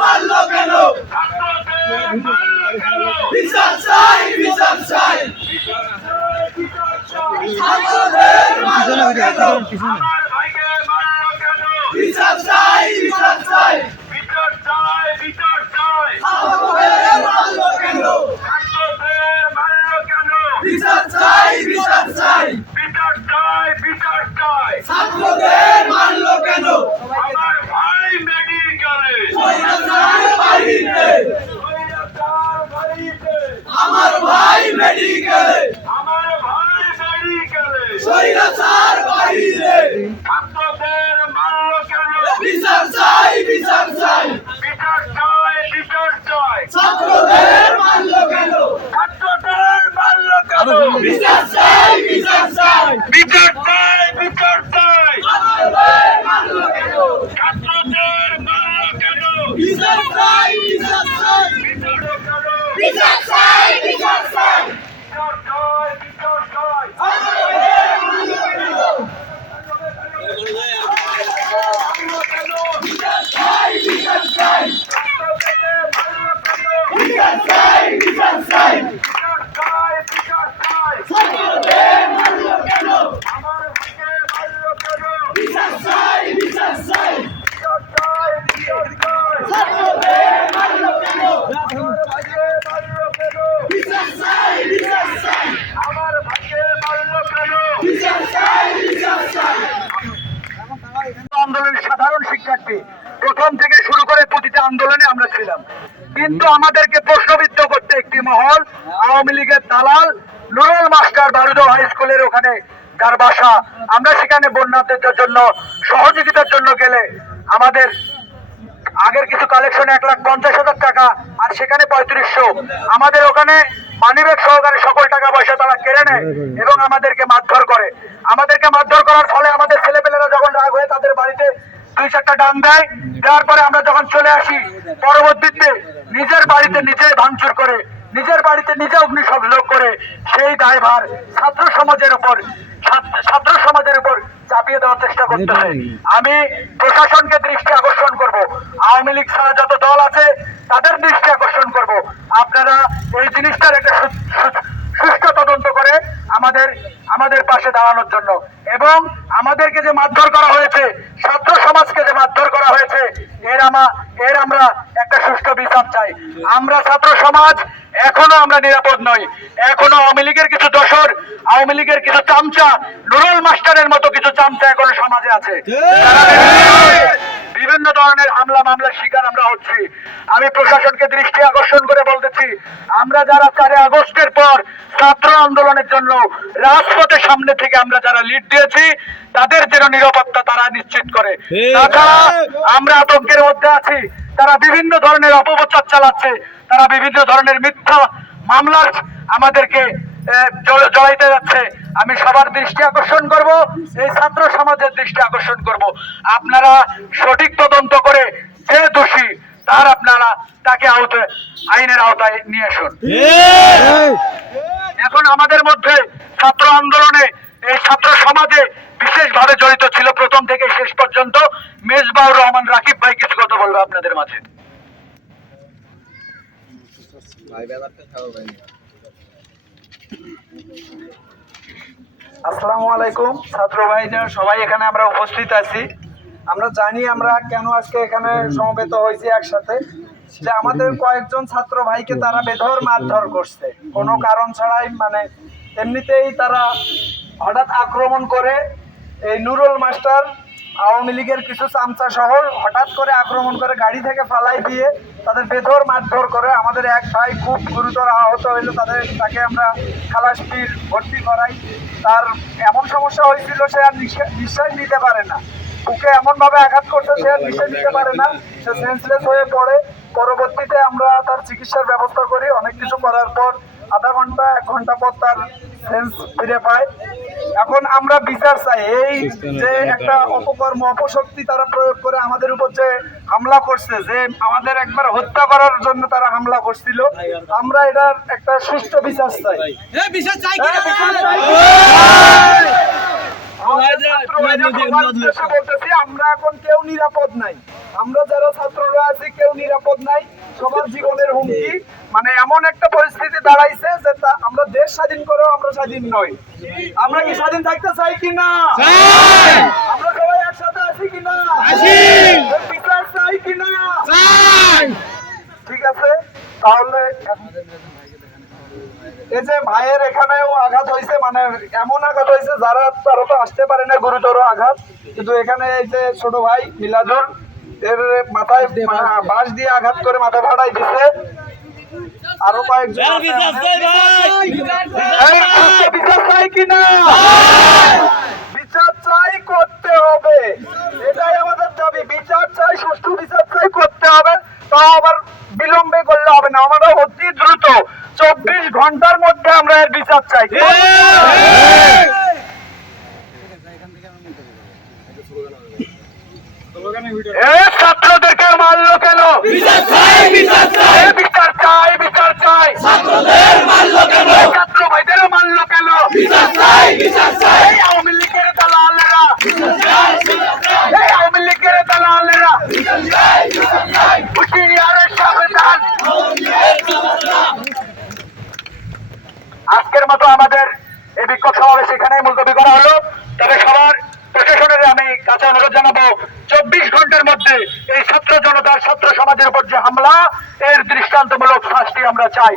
মারলো কেন বিচার চাই বিচার চাই আমাদের মারলো কেন আমার ভাইকে মারলো কেন বিচার চাই বিচার চাই বিচার চাই বিচার চাই আমাদের মারলো কেন ছাত্রদের মারলো কেন বিচার চাই বিচার চাই বিচার চাই বিচার চাই ছাত্রদের মারলো কেন আমার ভাই মেডিকেলে স্বৈরাচার বাহিনীতে স্বৈরাচার বাড়িতে আমার ভাই মেডিকেলে আমার ভাই মেডিকেলে স্বৈরাচার বাহিনীতে ছাত্রদের মারলো কেন বিচার চাই বিচার চাই বিচার চাই বিচার চাই ছাত্রদের মারলো কেন ছাত্রদের মারলো কেন বিচার চাই বিচার চাই বিচার চাই বিচার চাই আমার ভাই মারলো কেন ছাত্রদের মারলো কেন বিচার চাই বিচার চাই বিচার কেন বিচার চাই বিচার চাই বিচার চাই বিচার চাই আমার ভাই মারলো কেন বিচার চাই বিচার চাই ছাত্রদের মারলো কেন বিচার চাই বিচার চাই বিচার চাই বিচার চাই ছাত্রদের মারলো কেন আমার ভাইকে মারলো কেন বিচার চাই বিচার চাই বিচার চাই বিচার চাই ছাত্রদের মারলো কেন আমার ভাইকে মারলো কেন বিচার চাই বিচার চাই আমার ভাইকে মারলো কেন বিচার চাই বিচার চাই আন্দোলনের সাধারণ শিক্ষার্থী প্রথম থেকে শুরু করে প্রতিটা আন্দোলনে আমরা ছিলাম। কিন্তু আমাদেরকে প্রশ্নবিদ্ধ একটি মহল আওয়ামী লীগের দালাল নুরুল মাস্টার বারুদ হাই স্কুলের ওখানে যার বাসা। আমরা সেখানে বন্যাদের জন্য, সহযোগিতার জন্য গেলে আমাদের আগের কিছু কালেকশন এক লাখ পঞ্চাশ হাজার টাকা আর সেখানে পঁয়ত্রিশশো। আমাদের ওখানে মানিব্যাগ সহকারে সকল টাকা পয়সা তারা কেড়ে নেয় এবং আমাদেরকে মারধর করে। আমাদেরকে মারধর করার ফলে আমাদের ছেলেপেলেরা যখন রাগ হয়ে তাদের বাড়িতে দুই চারটা ডান দেয়, দেওয়ার পরে আমরা যখন চলে আসি, পরবর্তীতে নিজের বাড়িতে নিজে ভাঙচুর করে নিজের বাড়িতে নিজে অগ্নিসংযোগ করে সেই দায়ভার ছাত্র সমাজের উপর ছাত্র- সমাজের উপর চাপিয়ে দেওয়ার চেষ্টা করতেছে আমি প্রশাসনকে দৃষ্টি আকর্ষণ করব। আওয়ামী লীগ ছাড়া যত দল আছে তাদের দৃষ্টি আকর্ষণ করব। আপনারা এই জিনিসটার একটা সুষ্ঠু তদন্ত করে আমাদের আমাদের পাশে দাঁড়ানোর জন্য। এবং আমাদেরকে যে মারধর করা হয়েছে ছাত্র সমাজকে যে মারধর করা হয়েছে, এর আমা, এর আমরা একটা সুষ্ঠু বিচার চাই। আমরা ছাত্র সমাজ, এখনও আমরা নিরাপদ নই। এখনও আওয়ামী লীগের কিছু দশর আওয়ামী লীগের কিছু চামচা, নুরুল মাস্টারের মতো কিছু চামচা এখনও সমাজে আছে। বিভিন্ন- ধরনের হামলা মামলার শিকার আমরা হচ্ছি। আমি প্রশাসনকে দৃষ্টি আকর্ষণ করে বলতেছি আমরা যারা চারে আগস্টের পর ছাত্র আন্দোলনের জন্য রাজপথের সামনে থেকে আমরা যারা লিড দিয়েছি তাদের যেন নিরাপত্তা তারা নিশ্চিত করে। তাছাড়া আমরা আতঙ্কের মধ্যে আছি তারা বিভিন্ন ধরনের অপপ্রচার চালাচ্ছে তারা বিভিন্ন ধরনের মিথ্যা মামলার আমাদেরকে জড়াইতে যাচ্ছে। আমি সবার দৃষ্টি আকর্ষণ করব এই ছাত্র সমাজের দৃষ্টি আকর্ষণ করব। আপনারা সঠিক তদন্ত করে যে দোষী তার আপনারা তাকে আওতায় আইনের আওতায় নিয়ে আসুন। এখন আমাদের মধ্যে ছাত্র আন্দোলনে এই ছাত্র সমাজে বিশেষভাবে জড়িত ছিল প্রথম থেকে শেষ পর্যন্ত। মেজবাউর রহমান রাকিব ভাই কিছু কথা বলবে আপনাদের মাঝে। আসসালামু আলাইকুম, ছাত্র ভাইরা সবাই এখানে আমরা উপস্থিত আছি। আমরা জানি আমরা কেন আজকে এখানে সমবেত হয়েছি একসাথে। যে আমাদের কয়েকজন ছাত্র ভাইকে তারা বেধর মারধর করছে। কোনো কারণ ছাড়াই মানে এমনিতেই তারা হঠাৎ আক্রমণ করে এই নুরুল মাস্টার আওয়ামী লীগের কিছু চামচা শহর হঠাৎ করে আক্রমণ করে গাড়ি থেকে ফালাই দিয়ে তাদের বেধর মারধর করে আমাদের এক ভাই খুব গুরুতর আহত হইল, তাদের তাকে আমরা খালাসপির ভর্তি করাই। তার এমন সমস্যা হয়েছিল সে আর নিঃশ্বাস নিতে পারে না। বুকে এমন ভাবে আঘাত করছে সে আর নিঃশ্বাস নিতে পারে না। সে সেন্সলেস হয়ে পড়ে। পরবর্তীতে আমরা তার চিকিৎসার ব্যবস্থা করি। অনেক কিছু করার পর আধা ঘণ্টা, এক ঘণ্টা পর তার সেন্স ফিরে পায়। এখন আমরা বিচার চাই। এই যে একটা অপকর্ম অপশক্তি তারা প্রয়োগ করে আমাদের উপর যে হামলা করছে যে আমাদের একবার হত্যা করার জন্য তারা হামলা করছিল আমরা এটার একটা সুষ্ঠু বিচার চাই। বিচার উদ্দেশ্যে বলতেছি আমরা এখন কেউ নিরাপদ নাই। আমরা যারা ছাত্ররা আছি কেউ নিরাপদ নাই। সবার জীবনের হুমকি। মানে এমন একটা পরিস্থিতি দাঁড়াইছে যে আমরা দেশ স্বাধীন করেও আমরা স্বাধীন নই। আমরা কি স্বাধীন থাকতে চাই কি না? আমরা সবাই একসাথে আছি কি না? বিচার চাই কি না? ঠিক আছে? তাহলে এই যে ভাইয়ের এখানেও আঘাত হয়েছে মানে এমন আঘাত হয়েছে যারা তারা তো আসতে পারে না গুরুতর আঘাত। কিন্তু এখানে এই যে ছোট ভাই মিলাজুর এর মাথায় বাঁশ দিয়ে আঘাত করে মাথা ফাটাই দিছে। আরও কয়েকজন বিচার চাই কিনা? বিচার চাই করতে হবে। এটাই আমাদের দাবি। বিচার চাই সুষ্ঠু বিচার চাই করতে হবে। তাও আবার বিলম্বে করলে হবে না। আমরা অতি দ্রুত। চব্বিশ ঘণ্টার মধ্যে আমরা এর বিচার চাই। ছাত্রদেরকে মারলো কেন বিচার চাই বিচার চাই এ বিচার চাই বিচার চাই ছাত্রদের মারলো কেন এ ছাত্র ভাইদের মারলো কেন বিচার চাই বিচার চাই এই আওয়ামী লীগের দালালেরা বিচার চাই বিচার চাই এই আওয়ামী লীগের দালালেরা বিচার চাই বিচার চাই হুশিয়ারের সাবধান আজকের মতো আমাদের এই বিক্ষোভ সমাবেশ এখানে মুলতবি করা হলো তবে সবার প্রশাসনের আমি কাছে অনুরোধ জানাব। চব্বিশ ঘণ্টার মধ্যে এই ছাত্র জনতার, ছাত্র সমাজের উপর যে হামলা, এর দৃষ্টান্তমূলক শাস্তি আমরা চাই।